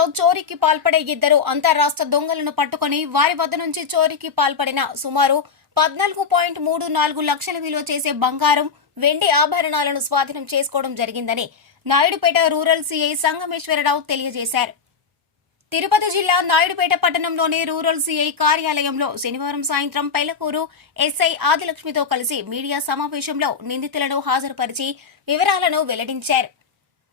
ఆభరణాలలో చోరీకి పాల్పడే ఇద్దరు అంతర్రాష్ట్ర దొంగలను పట్టుకుని వారి వద్ద నుంచి చోరీకి పాల్పడిన సుమారు 14.34 లక్షల విలువ చేసే బంగారం, వెండి ఆభరణాలను స్వాధీనం చేసుకోవడం జరిగిందని నాయుడుపేట రూరల్ సీఐ సంగమేశ్వరరావు తెలియజేశారు. తిరుపతి జిల్లా నాయుడుపేట పట్టణంలోని రూరల్ సీఐ కార్యాలయంలో శనివారం సాయంత్రం పెళ్లకూరు ఎస్ఐ ఆదిలక్ష్మితో కలిసి మీడియా సమావేశంలో నిందితులను హాజరుపరిచి వివరాలను వెల్లడించారు.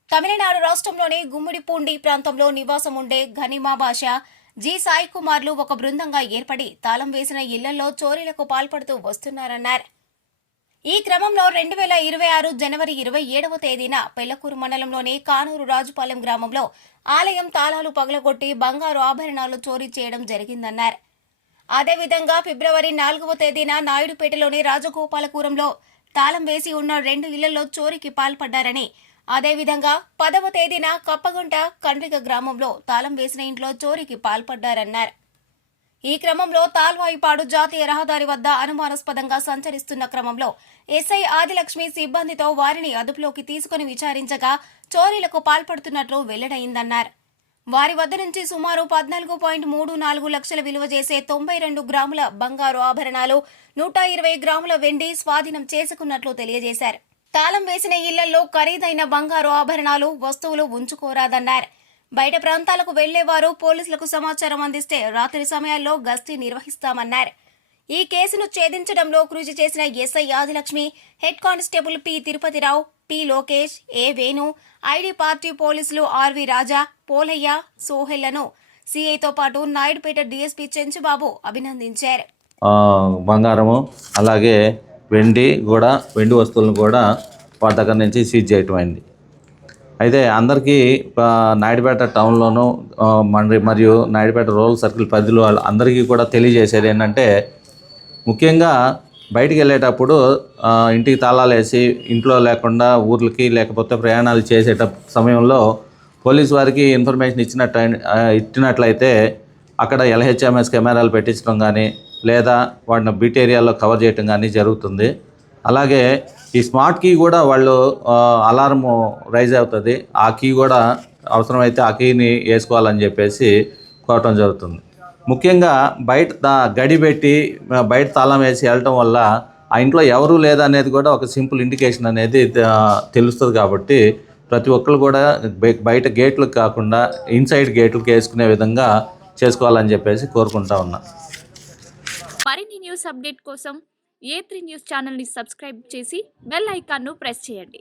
తమిళనాడు రాష్ట్రంలోని గుమ్మిడిపూండి ప్రాంతంలో నివాసం ఉండే ఘనిమా బాషా, జి సాయి కుమార్లు ఒక బృందంగా ఏర్పడి తాళం వేసిన ఇళ్లలో చోరీలకు పాల్పడుతూ వస్తున్నారన్నారు. ఈ క్రమంలో 2026 జనవరి 27వ తేదీన పెళ్లకూరు మండలంలోని కానూరు రాజుపాలెం గ్రామంలో ఆలయం తాళాలు పగలగొట్టి బంగారు ఆభరణాలు చోరీ చేయడం జరిగిందన్నారు. అదేవిధంగా ఫిబ్రవరి 4వ తేదీన నాయుడుపేటలోని రాజగోపాలపురంలో తాళం వేసి ఉన్న 2 ఇళ్లలో చోరీకి పాల్పడ్డారని, అదేవిధంగా 10వ తేదీన కప్పగుంట కండ్రిక గ్రామంలో తాళం వేసిన ఇంట్లో చోరీకి పాల్పడ్డారన్నారు. ఈ క్రమంలో తాల్వాయిపాడు జాతీయ రహదారి వద్ద అనుమానాస్పదంగా సంచరిస్తున్న క్రమంలో ఎస్ఐ ఆదిలక్ష్మి సిబ్బందితో వారిని అదుపులోకి తీసుకుని విచారించగా చోరీలకు పాల్పడుతున్నట్లు వెల్లడైందన్నారు. వారి వద్ద నుంచి సుమారు 14.34 లక్షల విలువ చేసే 92 గ్రాముల బంగారు ఆభరణాలు, 120 గ్రాముల వెండి స్వాధీనం చేసుకున్నట్లు తెలియజేశారు. తాళం వేసిన ఇళ్లలో ఖరీదైన బంగారు ఆభరణాలు, వస్తువులు ఉంచుకోరాదన్నారు. బయట ప్రాంతాలకు వెళ్లేవారు పోలీసులకు సమాచారం అందిస్తే రాత్రి సమయాల్లో గస్తీ నిర్వహిస్తామన్నారు. ఈ కేసును ఛేదించడంలో కృషి చేసిన SI Adilakshmi, head constable P Tirupatirao, P Lokesh, A Venu, ID party పోలీసులు ఆర్వి రాజా, పోలయ్య, సోహెళ్లను సీఐతో పాటు నాయుడుపేట డీఎస్పీ చెంచుబాబు అభినందించారు. బంగారము అలాగే వెండి వస్తువులను కూడా వాటి దగ్గర నుంచి సీజ్ చేయటమైంది. అయితే అందరికీ నాయుడుపేట టౌన్లోను మరియు నాయుడుపేట రూరల్ సర్కిల్ పరిధిలో అందరికీ కూడా తెలియజేసేది ఏంటంటే, ముఖ్యంగా బయటికి వెళ్ళేటప్పుడు ఇంటికి తాళాలు వేసి ఇంట్లో లేకుండా ఊర్లకి లేకపోతే ప్రయాణాలు చేసేట సమయంలో పోలీసు వారికి ఇన్ఫర్మేషన్ ఇచ్చినట్లయితే అక్కడ LHMS కెమెరాలు పెట్టించడం కానీ లేదా వాటిని బిట్ ఏరియాలో కవర్ చేయడం కానీ జరుగుతుంది. అలాగే ఈ స్మార్ట్ కీ కూడా వాళ్ళు అలారం రైజ్ అవుతుంది. ఆ కీ కూడా అవసరమైతే ఆ కీని వేసుకోవాలని చెప్పేసి కోరటం జరుగుతుంది. ముఖ్యంగా బయట గడి పెట్టి బయట తాళం వేసి వెళ్ళటం వల్ల ఆ ఇంట్లో ఎవరు లేదనేది కూడా ఒక సింపుల్ ఇండికేషన్ అనేది తెలుస్తుంది. కాబట్టి ప్రతి ఒక్కరు కూడా బయట గేట్లకు కాకుండా ఇన్సైడ్ గేట్లకు వేసుకునే విధంగా చేసుకోవాలని చెప్పేసి కోరుకుంటా ఉన్నా. మరిన్ని న్యూస్ అప్డేట్ కోసం A3 న్యూస్ ఛానల్ని సబ్స్క్రైబ్ చేసి బెల్ ఐకాన్ను ప్రెస్ చేయండి.